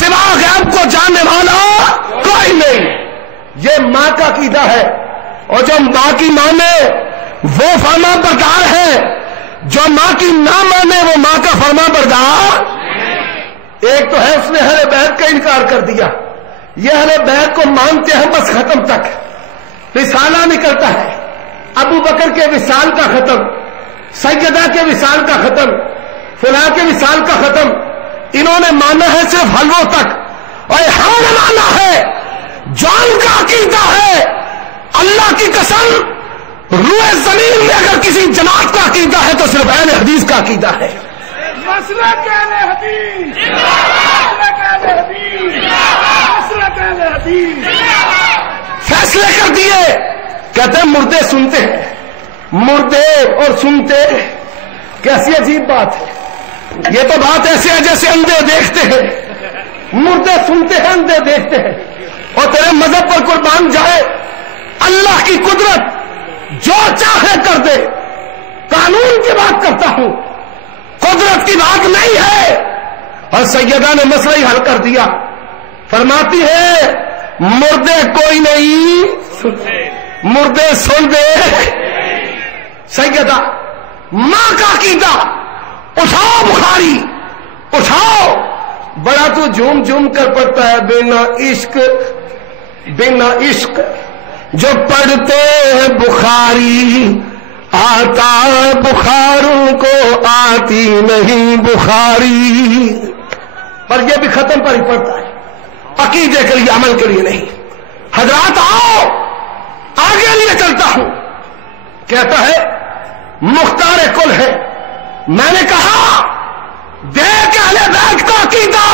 سوا غیب کو جاننے والا کوئی نہیں. یہ ماں کا عقیدہ ہے. اور جو ماں کی مانے وہ فرما بردار ہے, جو ماں کی نہ مانے وہ ماں کا فرما بردار. ایک تو ہے اس نے اہل بیت کا انکار کر دیا. یہ اہل بیت کو مانتے ہیں بس ختم تک. رسالہ نکلتا ہے, ابو بکر کے وصال کا ختم, سیدہ کے وصال کا ختم, فلاں کے وصال کا ختم. انہوں نے مانا ہے صرف حلووں تک. اور ہم نے مانا ہے جان کا عقیدہ ہے. اللہ کی قسم, روئے زمین میں اگر کسی جماعت کا عقیدہ ہے تو صرف اہل حدیث کا عقیدہ ہے. مسلک اہل حدیث, مسلک اہل حدیث, مسلک اہل حدیث. فیصلے کر دیے. کہتے ہیں مردے سنتے ہیں. مردے اور سنتے کیسی عجیب بات ہے. یہ تو بات ایسے ہے جیسے اندھے دیکھتے ہیں. مردے سنتے ہیں, اندھے دیکھتے ہیں. اور تیرے مذہب پر قربان جائے, اللہ کی قدرت جو چاہے کر دے. قانون کی بات کرتا ہوں, قدرت کی بات نہیں ہے. اور سیدہ نے مسئلہ ہی حل کر دیا. فرماتی ہے مردے کوئی نہیں, مردے سن دے. سیدہ ماں کا عقیدہ, اٹھاؤ بخاری اٹھاؤ. بڑا تو جھوم جھوم کر پڑتا ہے. بنا عشق بنا عشق جو پڑھتے ہیں بخاری, آتا بخاروں کو آتی نہیں بخاری. پر یہ بھی ختم پر ہی پڑتا ہے, عقیدے کے لیے, عمل کے لیے نہیں. حضرات آؤ آگے لیے چلتا ہوں. کہتا ہے مختار کل ہے. میں نے کہا دیکھ اہل بیت کا عقیدہ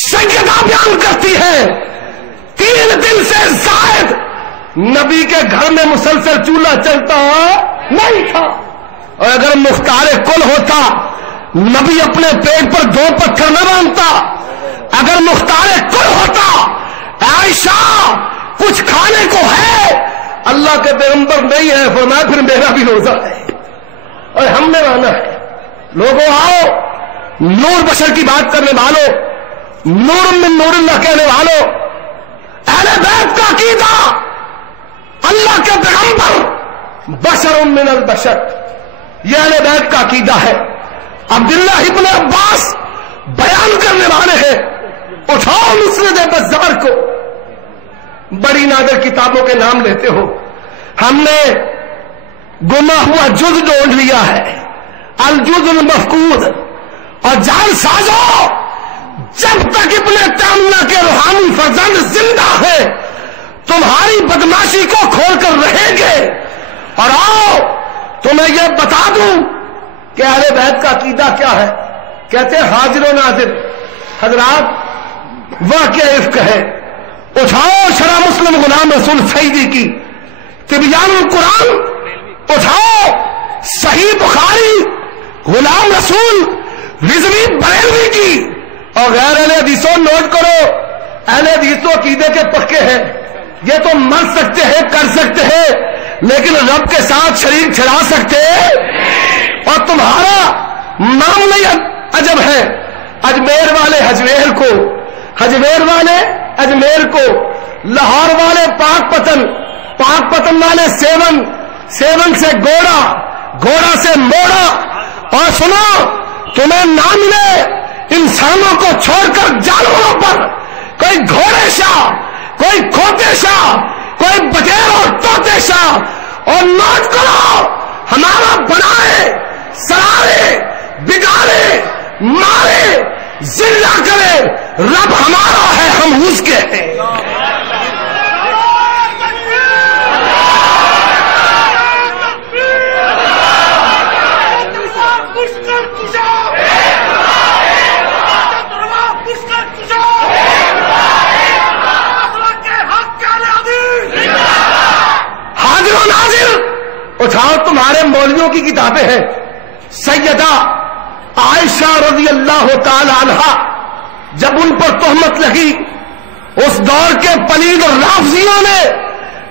سیدہ بیان کرتی ہے 3 دن سے زائد نبی کے گھر میں مسلسل چولہا چلتا نہیں تھا. اور اگر مختار کل ہوتا نبی اپنے پیٹ پر 2 پتھر نہ باندھتا. اگر مختار کل ہوتا عائشہ کچھ کھانے کو ہے, اللہ کے پیغمبر نہیں ہے, فرمایا پھر میرا بھی روزہ ہے. اور ہم نے مانا ہے. لوگوں آؤ, نور بشر کی بات کرنے والوں, نور من نور اللہ کہنے والوں, اہل بیت کا عقیدہ اللہ کے پیغمبر بشر من البشر, یہ اہل بیت کا عقیدہ ہے. عبداللہ ابن عباس بیان کرنے والے ہیں. اٹھاؤ مسند بزار کو, بڑی نادر کتابوں کے نام لیتے ہو. ہم نے گما ہوا جز ڈھونڈ لیا ہے, الجز المفقود. اور جان سازو, جب تک ابن تیمیہ کے روحانی فرزند زندہ ہے تمہاری بدماشی کو کھول کر رہیں گے. اور آؤ تمہیں یہ بتا دوں کہ اہل بیت کا عقیدہ کیا ہے. کہتے ہیں حاضر و ناظر. حضرات واقعہ عفق ہے. اٹھاؤ شرح مسلم غلام رسول سعیدی کی, تبیان القرآن اٹھاؤ, صحیح بخاری غلام رسول رضوی بریلوی کی, اور غیر اہل حدیثوں نوٹ کرو, اہل حدیثوں عقیدے کے پکے ہیں. یہ تو مر سکتے ہیں, کر سکتے ہیں, لیکن رب کے ساتھ شریک چھڑا سکتے. اور تمہارا معاملہ عجب ہے. اجمیر والے حجویر کو, حجویر والے اجمیر کو, لاہور والے پاک پتن, پاک پتن والے سیون, سیون سے گوڑا, گوڑا سے موڑا. اور سنو, تمہیں نہ ملے انسانوں کو چھوڑ کر جانوروں پر, کوئی گھوڑے شاہ, کوئی کھوتے شاہ, کوئی بٹیر اور طوطے شاہ. اور نوٹ کرو, ہمارا بنائے, سرارے, بگاڑے, مارے, ذلہ کرے, رب ہمارا ہے, ہم اس کے ہیں. حاضر و ناظر اٹھاؤ, تمہارے مولویوں کی کتابیں ہیں. سیدہ عائشہ رضی اللہ تعالی عنہا جب ان پر تہمت لگی, اس دور کے پلید اور رافضیوں نے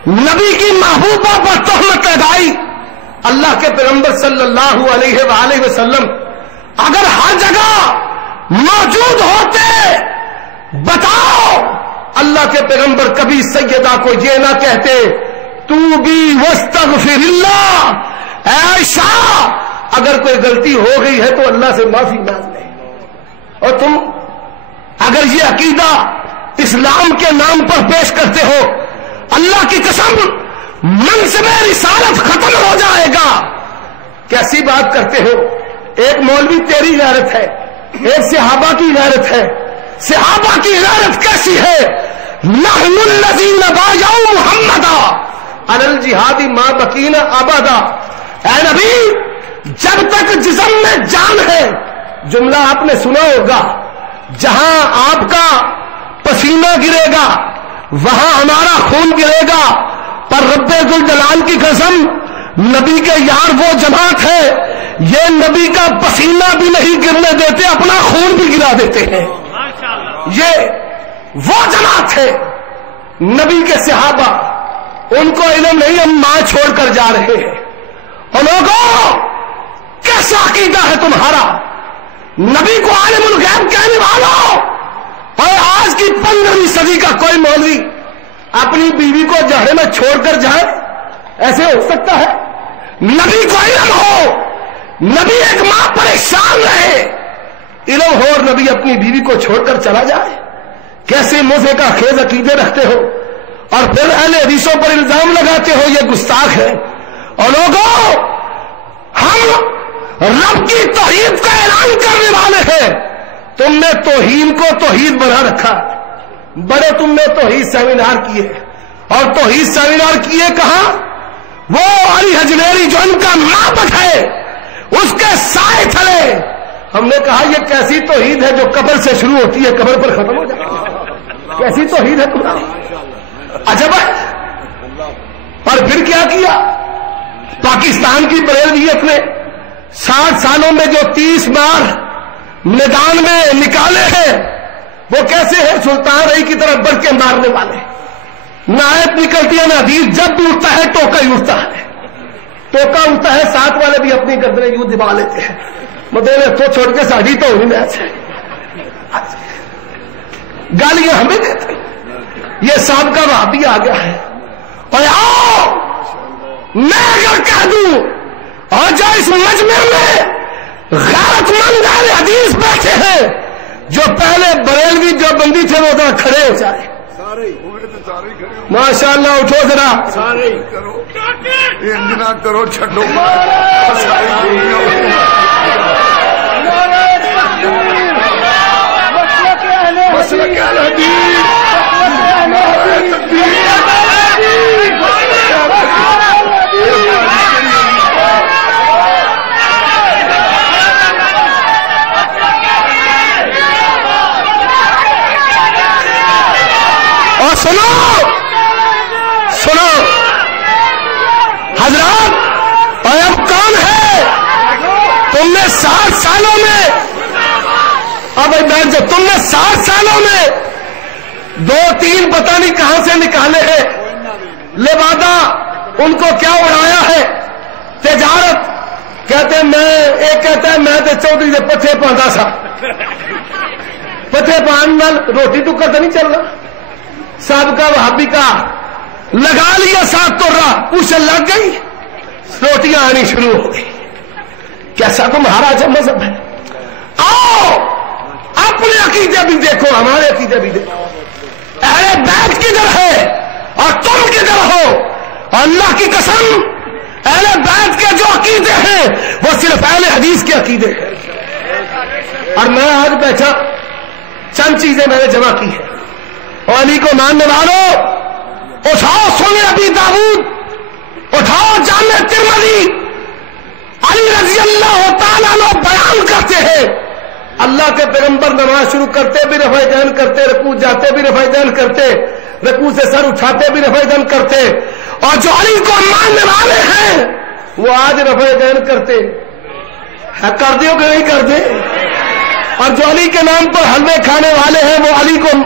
نبی کی محبوبہ پر تہمت لگائی. اللہ کے پیغمبر صلی اللہ علیہ وآلہ وسلم اگر ہر جگہ موجود ہوتے بتاؤ اللہ کے پیغمبر کبھی سیدہ کو یہ نہ کہتے تو بھی واستغفر اللہ، اے عائشہ اگر کوئی غلطی ہو گئی ہے تو اللہ سے معافی مانگ لے. اور تم اگر یہ عقیدہ اسلام کے نام پر پیش کرتے ہو، اللہ کی قسم منصب رسالت ختم ہو جائے گا. کیسی بات کرتے ہو؟ ایک مولوی تیری غیرت ہے، ایک صحابہ کی غیرت ہے. صحابہ کی غیرت کیسی ہے؟ نحن الذین بایعوا محمدا علی الجہاد ما بقینا ابدا. اے نبی جب تک جسم میں جان ہے، جملہ آپ نے سنا ہوگا، جہاں آپ کا پسینہ گرے گا وہاں ہمارا خون گرے گا. پر رب ذوالجلال کی قسم نبی کے یار وہ جماعت ہے، یہ نبی کا پسینہ بھی نہیں گرنے دیتے، اپنا خون بھی گرا دیتے ہیں. یہ وہ جماعت ہے. نبی کے صحابہ، ان کو علم نہیں، ہم ماں چھوڑ کر جا رہے ہیں. اور لوگوں کیسا عقیدہ ہے تمہارا؟ نبی کو عالم الغیب کہنے والوں، اور آج کی 15ویں صدی کا کوئی مولوی اپنی بیوی کو جہنم میں چھوڑ کر جائے؟ ایسے ہو سکتا ہے؟ نبی کو علم ہو، نبی ایک ماں پریشان رہے، علم ہو اور نبی اپنی بیوی کو چھوڑ کر چلا جائے؟ کیسے موزے کا خیز عقیدے رکھتے ہو اور پھر اہل حدیثوں پر الزام لگاتے ہو؟ یہ گستاخ ہے. اور لوگوں ہم رب کی توحید کا اعلان کرنے والے ہیں. تم نے توحید کو توحید بنا رکھا، بڑے تم نے توحید سیمینار کیے، اور توحید سیمینار کیے کہاں؟ وہ علی حجویری جو ان کا معبد ہے اس کے سائے تھلے. ہم نے کہا یہ کیسی توحید ہے جو قبر سے شروع ہوتی ہے قبر پر ختم ہو جاتی ہے؟ کیسی توحید ہے تمہاری؟ عجب ہے. اور پھر کیا کیا؟ پاکستان کی بریلویت نے 60 سالوں میں جو 30 بار میدان میں نکالے ہیں وہ کیسے ہیں؟ سلطان رئی کی طرف بڑھ کے مارنے والے. نہ آیت نکلتی ہے نہ حدیث، جب بھی اٹھتا ہے ٹوکا ہی اٹھتا ہے، ٹوکا اٹھتا ہے. ساتھ والے بھی اپنی گردنیں یوں دبا لیتے ہیں، مطلب تو چھوڑ کے ساڑھی تو ہوئی میچ ہے. گالیاں ہمیں دیتے. یہ سابقہ وہابی آ گیا ہے. اور آؤ میں اگر کہہ دوں اور جو اس مجمع میں غیرت مند اہل حدیث بیٹھے ہیں جو پہلے بریلوی جو بندی تھے وہ ذرا کھڑے ہو جائے. ماشاء اللہ اٹھو ذرا، سارے کرو انجنا کرو چھڈو. مسلک اہل حدیث، اور سنو حضرات، اور اب کون ہے؟ تم نے 60 سالوں میں، اب بیٹھ جاؤ، تم نے 60 سالوں میں 2-3 پتہ نہیں کہاں سے نکالے ہیں. لبادہ ان کو کیا اڑایا ہے؟ تجارت. کہتے ہیں میں، ایک کہتا ہے میں چودھری سے پتھے پاندا سا، پتھے پان نال روٹی ٹکا تو نہیں چل رہا. سابقہ وہابی کا لگا لیا ساتھ تو رہا، اسے لگ گئی، روٹیاں آنی شروع ہو گئی. کیسا تمہارا جب مذہب ہے؟ آؤ اپنے عقیدے بھی دیکھو، ہمارے عقیدے بھی دیکھو. اہل بیت کدھر ہے اور تم کدھر ہو؟ اور اللہ کی قسم اہل بیت کے جو عقیدے ہیں وہ صرف اہل حدیث کے عقیدے ہیں. اور میں آج بیٹھا چند چیزیں میں نے جمع کی ہیں. اور علی کو ماننے والوں اٹھاؤ سنن ابی داؤد، اٹھاؤ جامع ترمذی. علی رضی اللہ تعالیٰ عنہ بیان کرتے ہیں اللہ کے پیغمبر نماز شروع کرتے بھی رفع دین کرتے، رکوع جاتے بھی رفع دین کرتے، رکوع سے سر اٹھاتے بھی رفع دین کرتے. اور جو علی کو ماننے والے ہیں وہ آج رفع دین کرتے کر دے کہ نہیں کر دے؟ اور جو علی کے نام پر حلوے کھانے والے ہیں وہ علی کو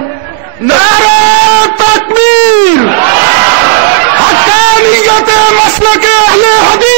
نعرہ تکبیر، حقانیت مسلک اہل حدیث